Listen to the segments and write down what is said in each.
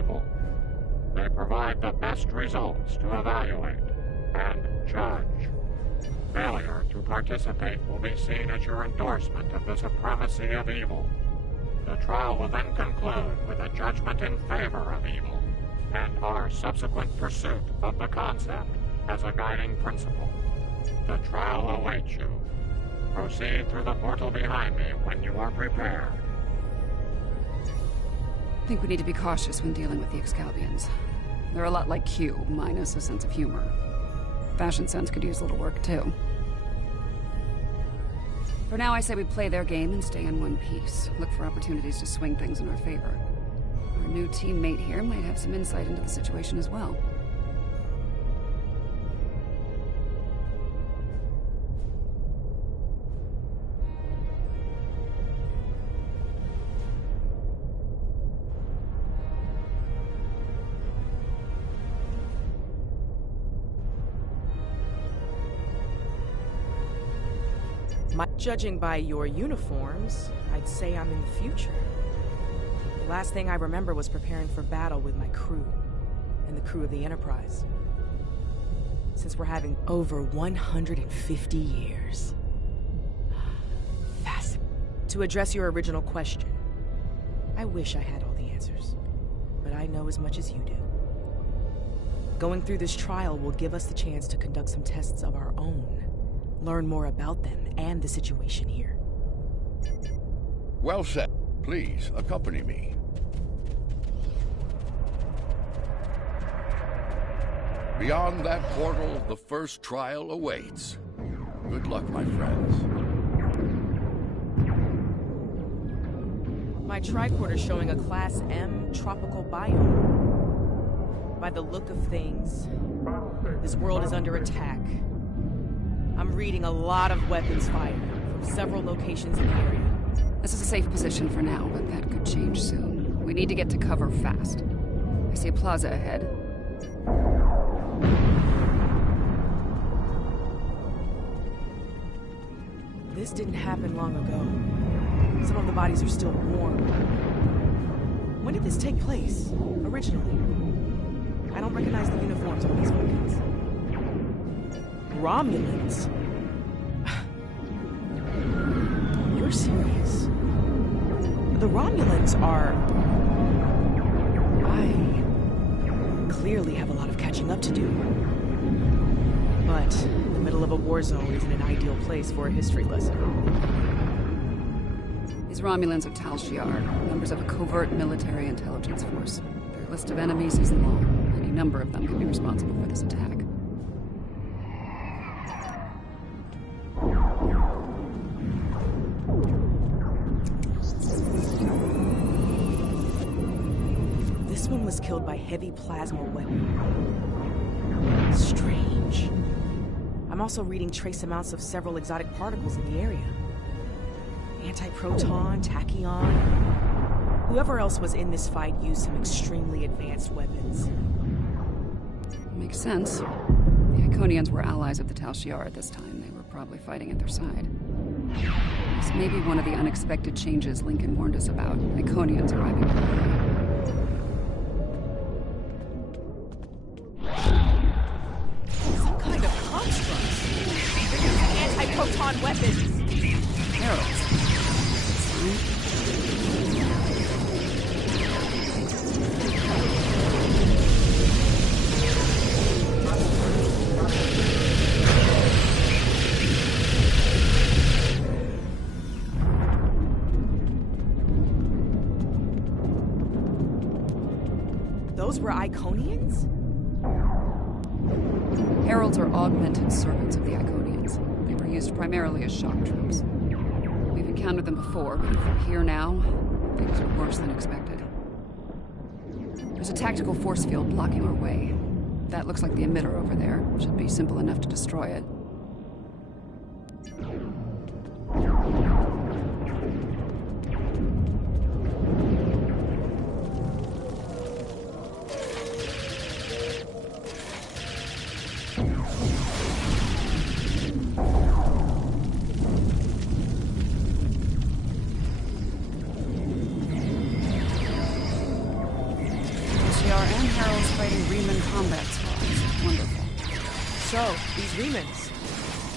evil. They provide the best results to evaluate and judge. Failure to participate will be seen as your endorsement of the supremacy of evil. The trial will then conclude with a judgment in favor of evil, and our subsequent pursuit of the concept as a guiding principle. The trial awaits you. Proceed through the portal behind me when you are prepared. I think we need to be cautious when dealing with the Excalbians. They're a lot like Q, minus a sense of humor. Fashion sense could use a little work, too. For now, I say we play their game and stay in one piece. Look for opportunities to swing things in our favor. Our new teammate here might have some insight into the situation as well. Judging by your uniforms, I'd say I'm in the future. The last thing I remember was preparing for battle with my crew, and the crew of the Enterprise. Since we're having over 150 years. Fascinating. To address your original question, I wish I had all the answers, but I know as much as you do. Going through this trial will give us the chance to conduct some tests of our own. Learn more about them and the situation here. Well said. Please, accompany me. Beyond that portal, the first trial awaits. Good luck, my friends. My tricorder's showing a Class M tropical biome. By the look of things, this world is under attack. I'm reading a lot of weapons fire from several locations in the area. This is a safe position for now, but that could change soon. We need to get to cover fast. I see a plaza ahead. This didn't happen long ago. Some of the bodies are still warm. When did this take place, originally? I don't recognize the uniforms on these weapons. Romulans? You're serious? The Romulans are... I clearly have a lot of catching up to do. But the middle of a war zone isn't an ideal place for a history lesson. These Romulans are Tal Shiar, members of a covert military intelligence force. Their list of enemies is long. Any number of them could be responsible for this attack. This one was killed by heavy plasma weapon. Strange. I'm also reading trace amounts of several exotic particles in the area. Antiproton, tachyon. Whoever else was in this fight used some extremely advanced weapons. Makes sense. The Iconians were allies of the Tal Shiar at this time. They were probably fighting at their side. This may be one of the unexpected changes Lincoln warned us about. Iconians arriving early. Some kind of construct. They're using anti-proton weapons. Heralds. Those were Iconians? Heralds are augmented servants of the Iconians. They were used primarily as shock troops. We've encountered them before, but if they're here now, things are worse than expected. There's a tactical force field blocking our way. That looks like the emitter over there. Should be simple enough to destroy it. Tal'Shiar and Heralds fighting Reman combat squads. Wonderful. So, these Remans,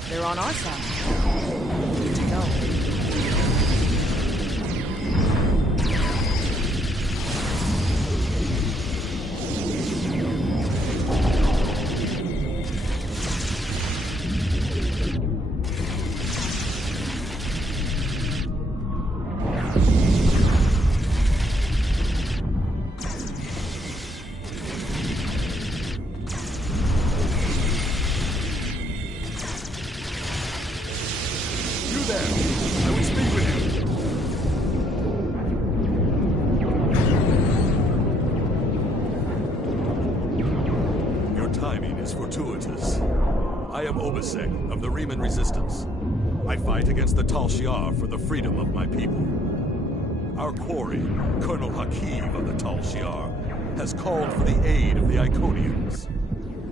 they're on our side. Good to know. I am Obisek of the Reman Resistance. I fight against the Tal'Shiar for the freedom of my people. Our quarry, Colonel Hakiv of the Tal'Shiar, has called for the aid of the Iconians,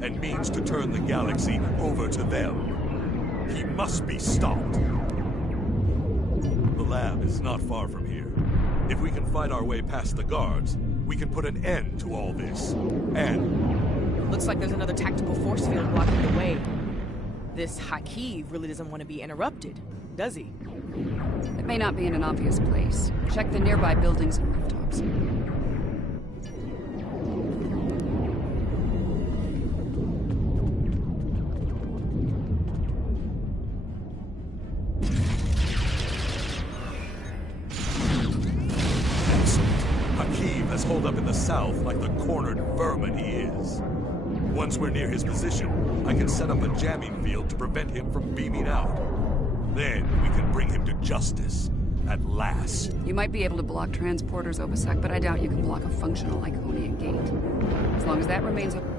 and means to turn the galaxy over to them. He must be stopped. The lab is not far from here. If we can fight our way past the guards, we can put an end to all this. And looks like there's another tactical force field blocking the way. This Hakiv really doesn't want to be interrupted, does he? It may not be in an obvious place. Check the nearby buildings and rooftops. Hakiv has holed up in the south like the cornered vermin he is. Once we're near his position, I can set up a jamming field to prevent him from beaming out. Then we can bring him to justice, at last. You might be able to block transporters, Obisek, but I doubt you can block a functional Iconian gate. As long as that remains open.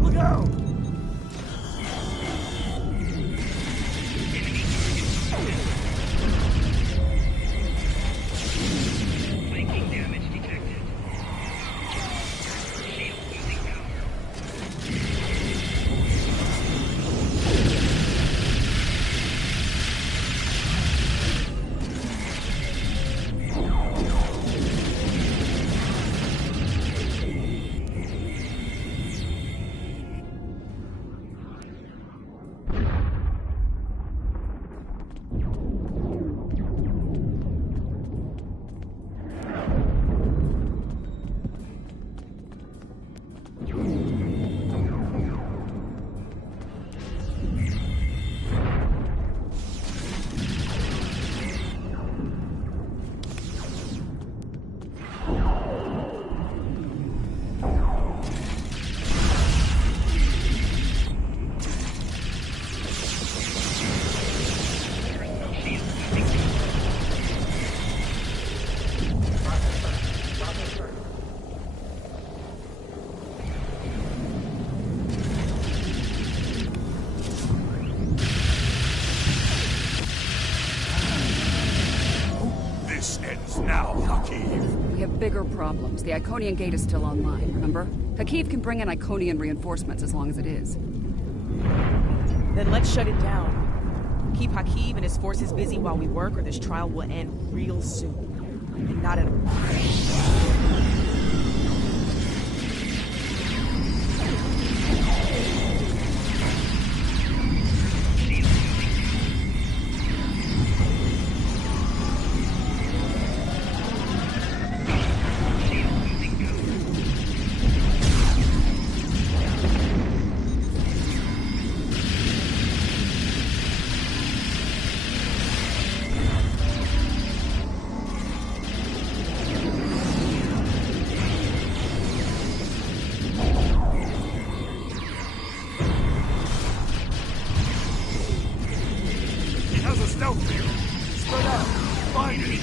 Look out! Flanking damage detected. Shield losing power. now, Hakiv. We have bigger problems. The Iconian gate is still online, remember? Hakiv can bring in Iconian reinforcements as long as it is. Then let's shut it down. Keep Hakiv and his forces busy while we work, or this trial will end real soon. And not at He has a stealth field. Spread out. Find it.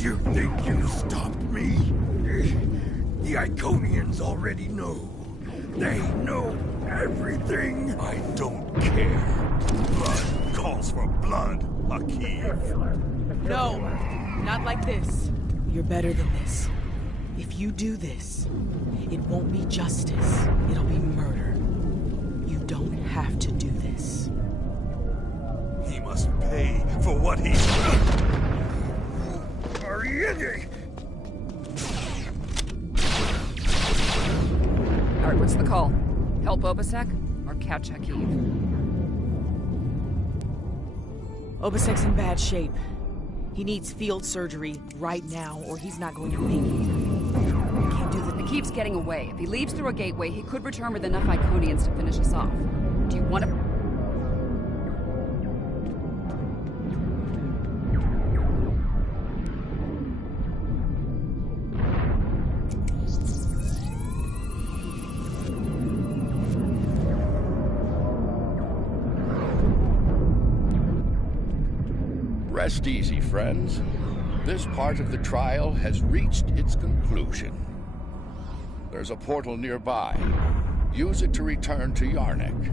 You think you stopped me? The Iconians already know. They know everything. I don't care. Blood calls for blood, Hakiv. No, not like this. You're better than this. If you do this, it won't be justice. It'll be murder. You don't have to do this. He must pay for what he's done. Alright, what's the call? Help Obisek or catch Hakiv? Obisek's in bad shape. He needs field surgery right now, or he's not going to make it. We can't do this. Hakiv's getting away. If he leaves through a gateway, he could return with enough Iconians to finish us off. Do you want to... Rest easy, friends. This part of the trial has reached its conclusion. There's a portal nearby. Use it to return to Yarnik.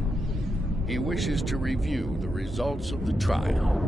He wishes to review the results of the trial.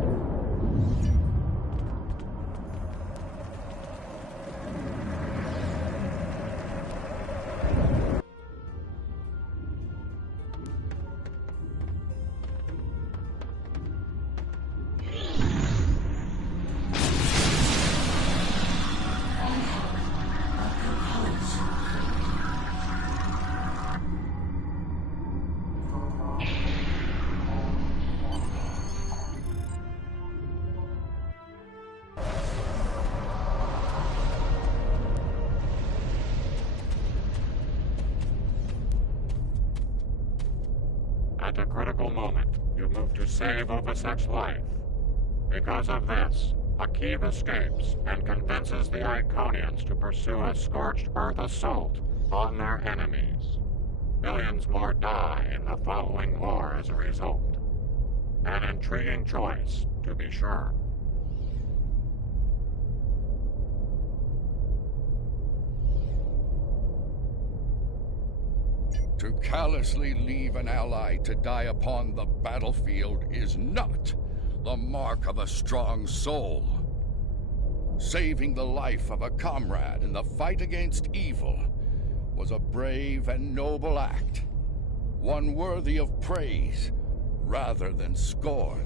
At a critical moment, you move to save Obisek's life. Because of this, Hakiv escapes and convinces the Iconians to pursue a scorched earth assault on their enemies. Millions more die in the following war as a result. An intriguing choice, to be sure. To callously leave an ally to die upon the battlefield is not the mark of a strong soul. Saving the life of a comrade in the fight against evil was a brave and noble act, one worthy of praise rather than scorn.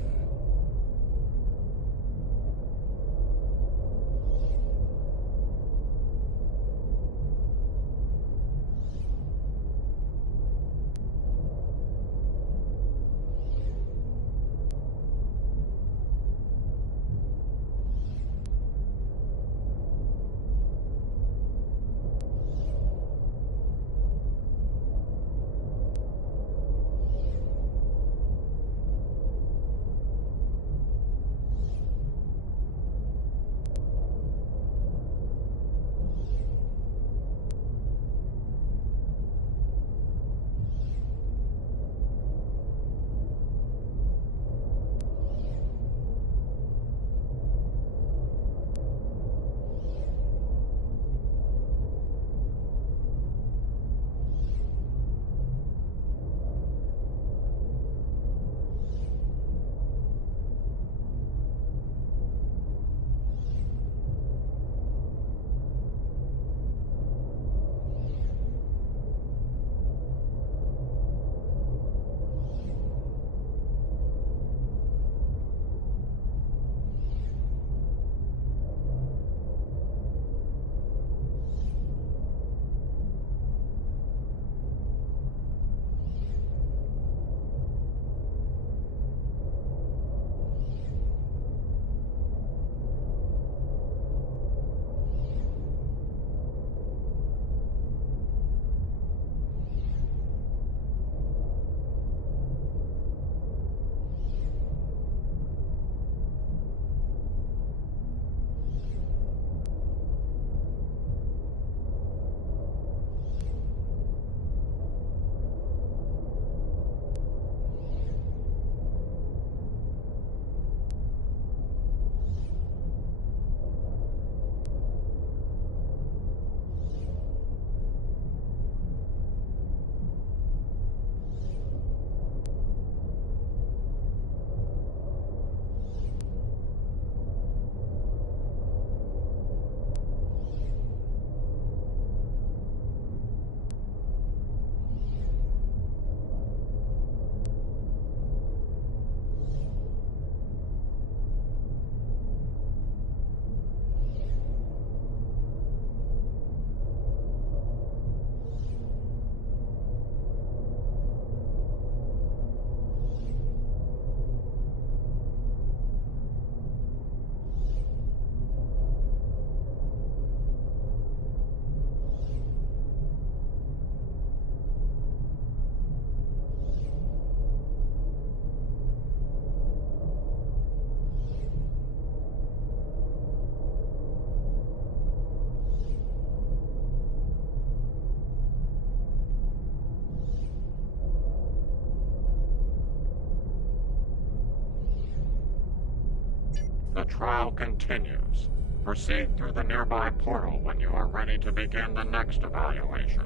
The trial continues. Proceed through the nearby portal when you are ready to begin the next evaluation.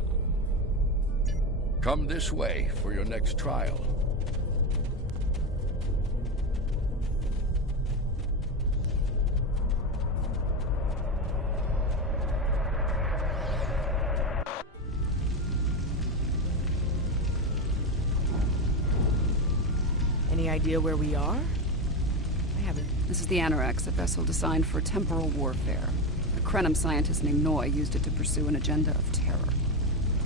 Come this way for your next trial. Any idea where we are? I haven't. This is the Anorex, a vessel designed for temporal warfare. A Krenim scientist named Noy used it to pursue an agenda of terror.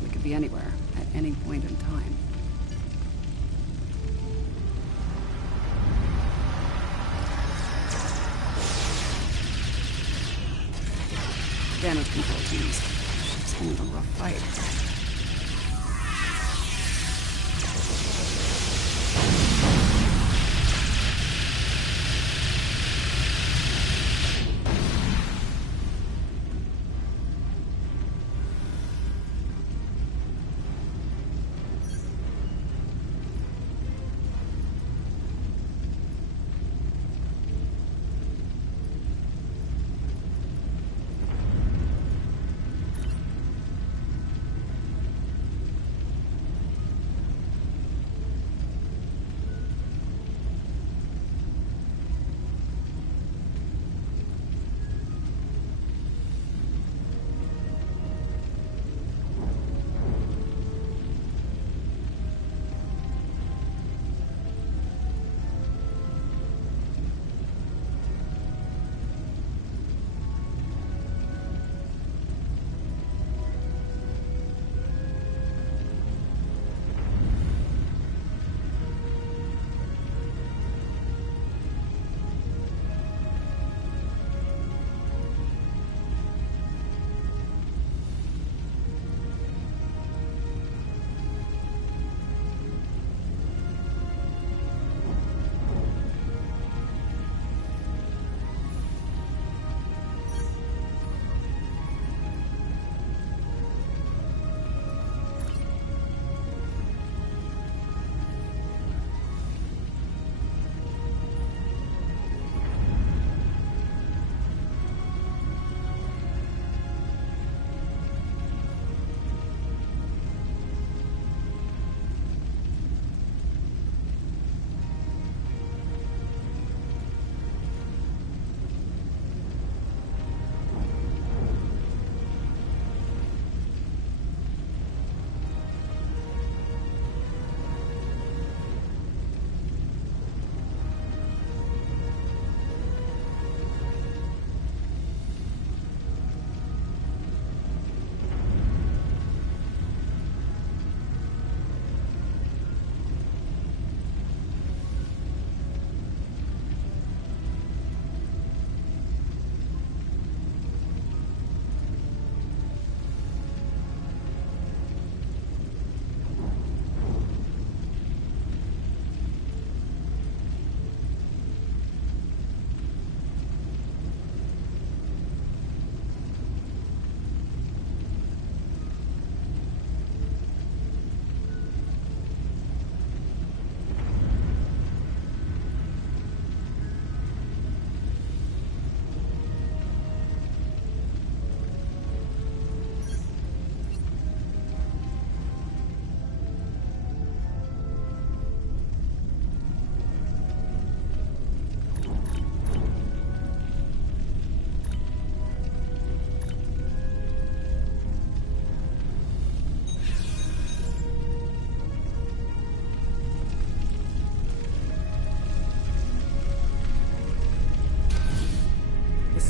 We could be anywhere, at any point in time. Damage control teams. Ship's in a rough fight.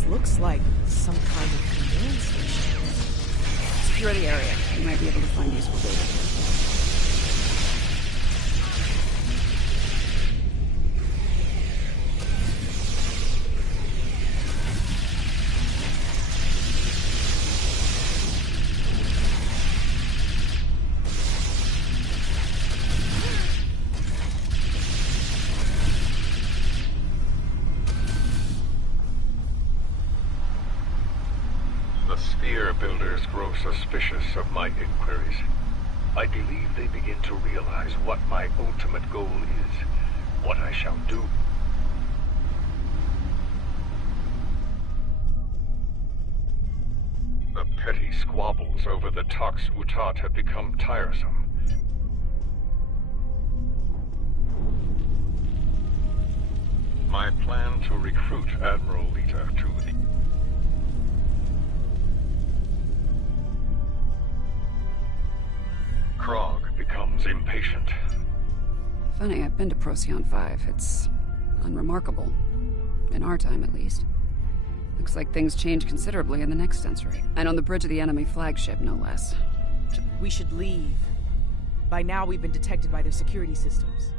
Looks like some kind of command station. Secure the area. You might be able to find useful data. Builders grow suspicious of my inquiries. I believe they begin to realize what my ultimate goal is, what I shall do. discussions over the Tox Utat have become tiresome. My plan to recruit Admiral Lita to the... Krog becomes impatient. Funny, I've been to Procyon 5. It's unremarkable. In our time, at least. Looks like things change considerably in the next century. And on the bridge of the enemy flagship, no less. We should leave. By now, we've been detected by their security systems.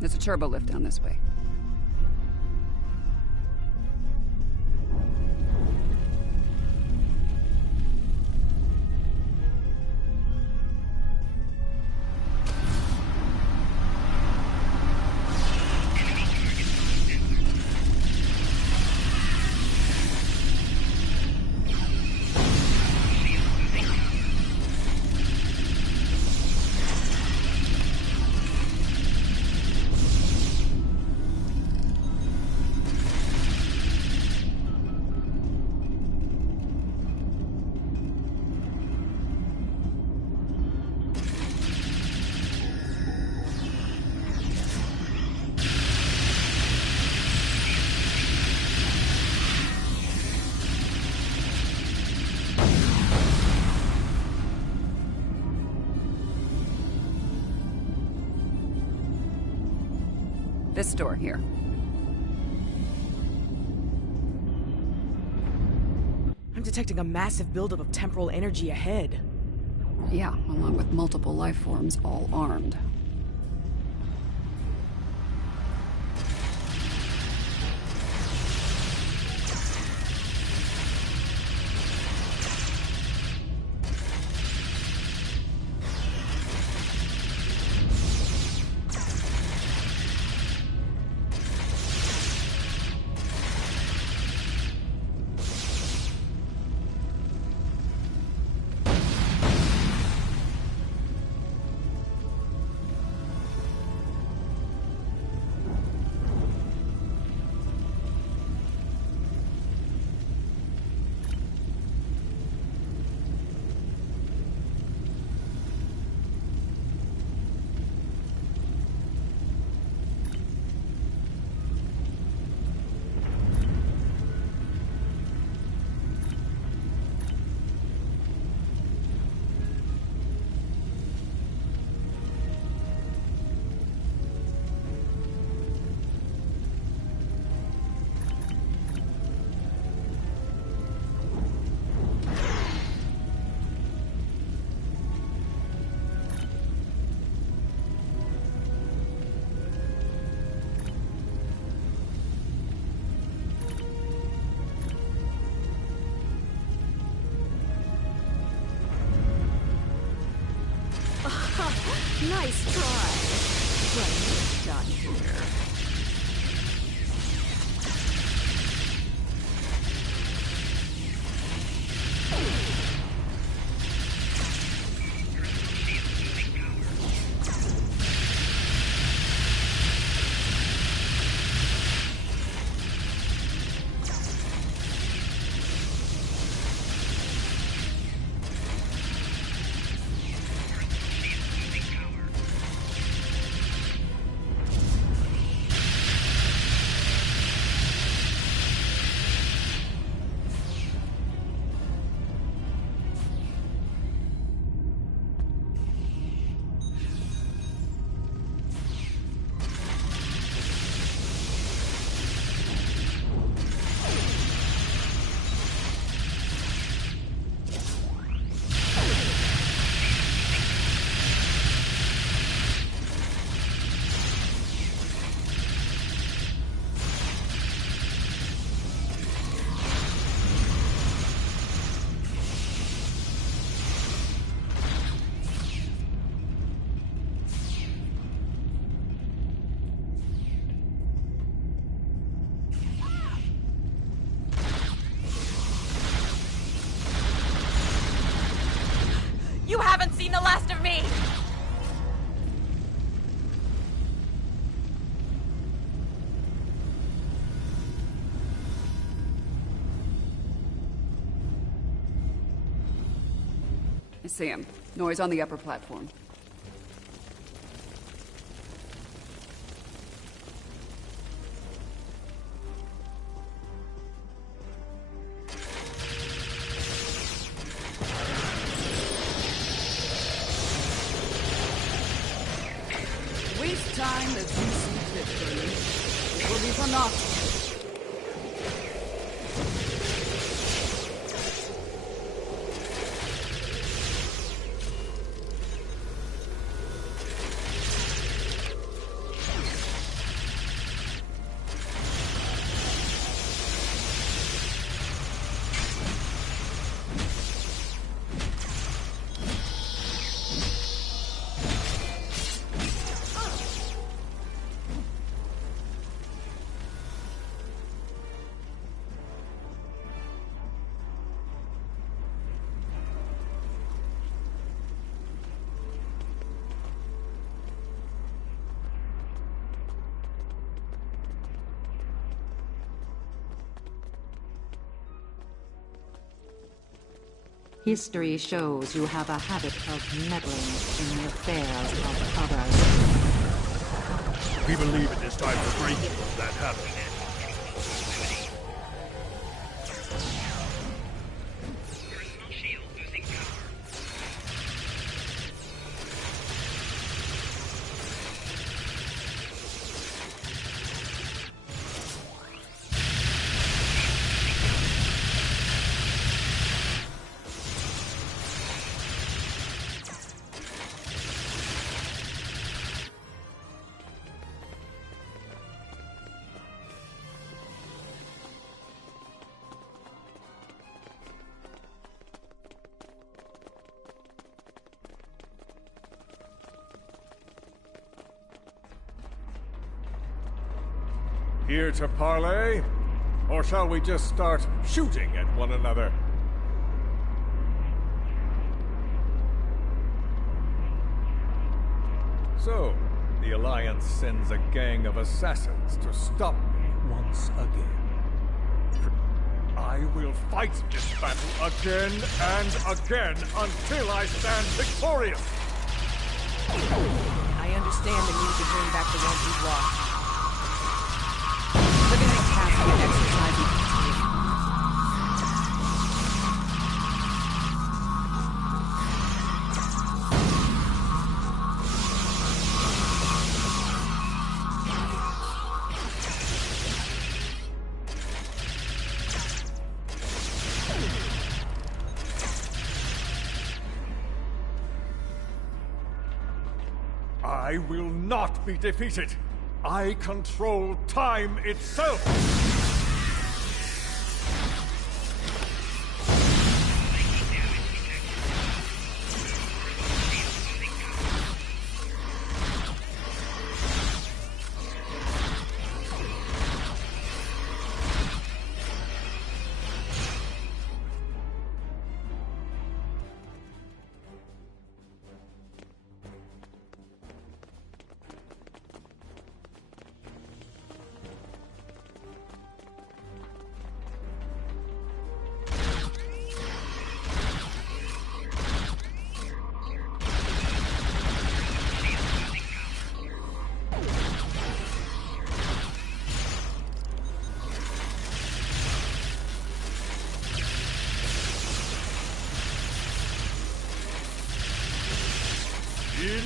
There's a turbo lift down this way. This door here. I'm detecting a massive buildup of temporal energy ahead. Yeah, along with multiple life forms, all armed. Nice try. But done here. I see him. Noise on the upper platform. Waste time as you see fit, Bernie. It will be for naught. History shows you have a habit of meddling in the affairs of others. We believe it is time to break that habit. Personal shield losing power. Here to parley? Or shall we just start shooting at one another? So, the Alliance sends a gang of assassins to stop me once again. I will fight this battle again and again until I stand victorious! I understand the need to bring back the ones we've lost. Living in castle and exercising continuity. I will not be defeated! I control time itself!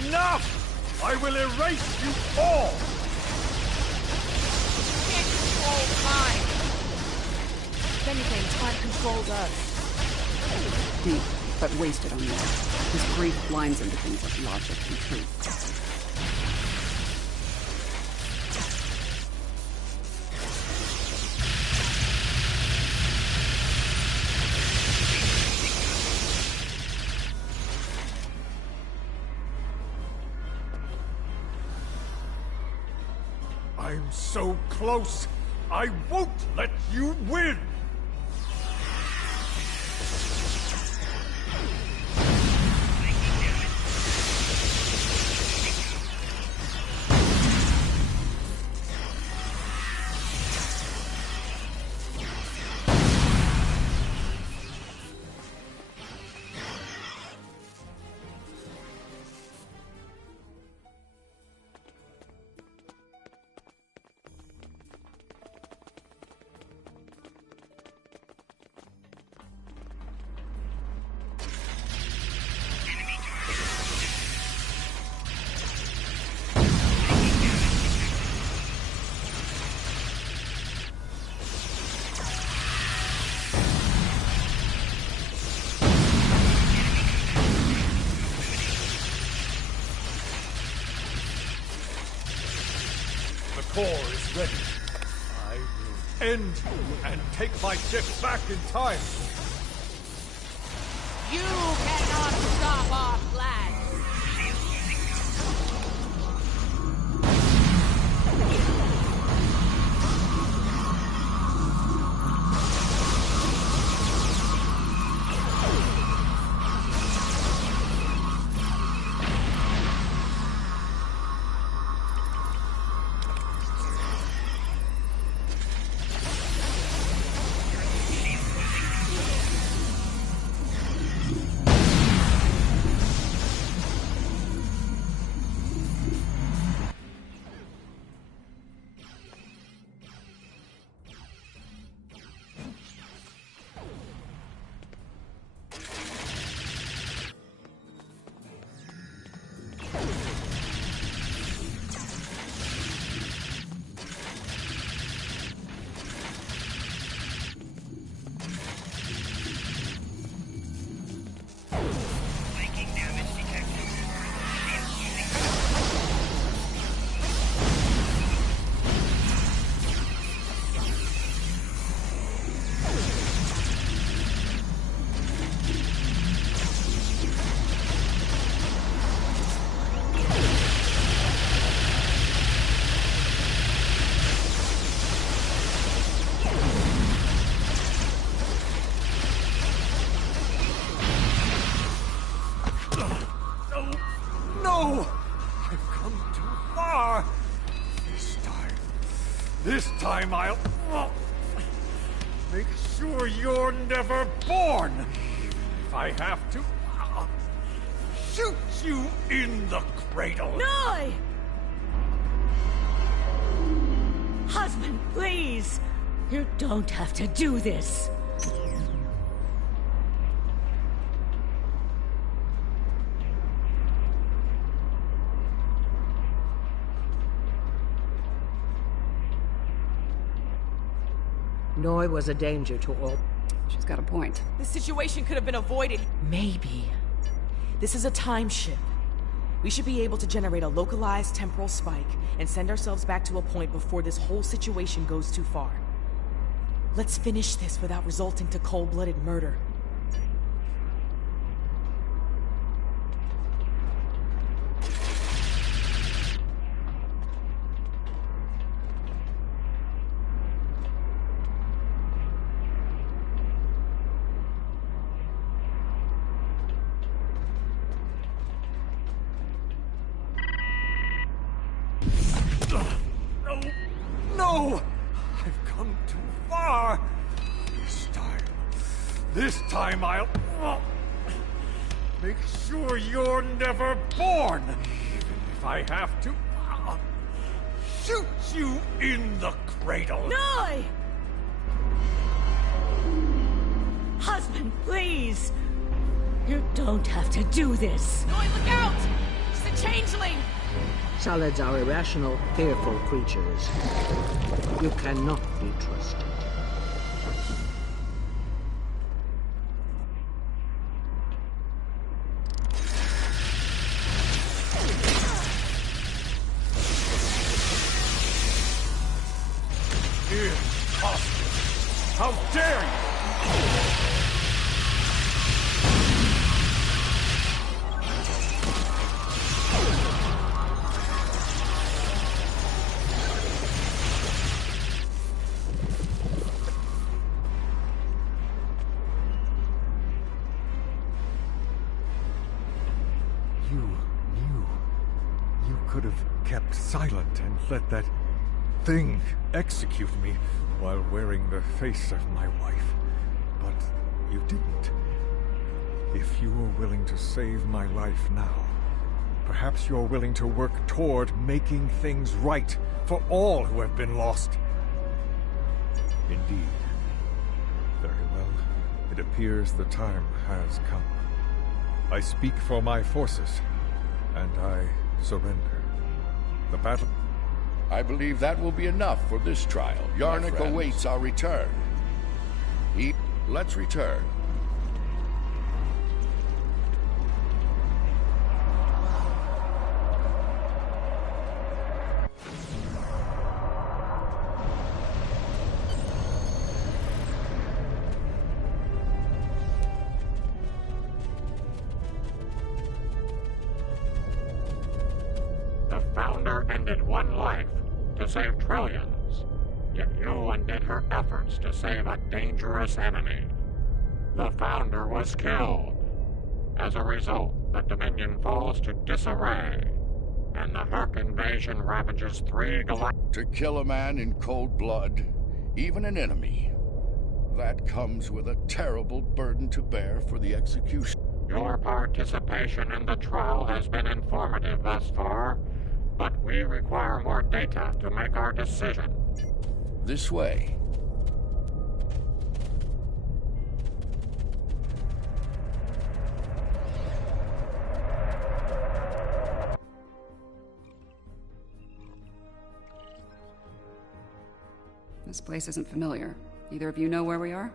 Enough! I will erase you all! We can't control time. If anything, time controls us. Deep, but wasted on war. His grief blinds him to things like logic and truth. I'm so close! I won't let you win! is ready, I will end you and take my ship back in time. You cannot stop our plans! This time I'll make sure you're never born. If I have to, shoot you in the cradle. No! Husband, please! You don't have to do this. Noi was a danger to all. She's got a point. This situation could have been avoided. Maybe. This is a time ship. We should be able to generate a localized temporal spike and send ourselves back to a point before this whole situation goes too far. Let's finish this without resulting to cold-blooded murder. No! I've come too far! This time I'll make sure you're never born! Even if I have to shoot you in the cradle! Noi! Husband, please! You don't have to do this. Noi, look out! She's a changeling! Salads are irrational, fearful creatures. You cannot be trusted. Impossible! How dare you! Could have kept silent and let that thing execute me while wearing the face of my wife. But you didn't. If you were willing to save my life now, perhaps you're willing to work toward making things right for all who have been lost. Indeed. Very well. It appears the time has come. I speak for my forces, and I surrender. The battle... I believe that will be enough for this trial. Yarnik awaits our return. Let's return. Mother ended one life to save trillions, yet you undid her efforts to save a dangerous enemy. The Founder was killed. As a result, the Dominion falls to disarray, and the Hurk invasion ravages 3 galactic... To kill a man in cold blood, even an enemy, that comes with a terrible burden to bear for the execution. Your participation in the trial has been informative thus far, but we require more data to make our decision. This way. This place isn't familiar. Either of you know where we are?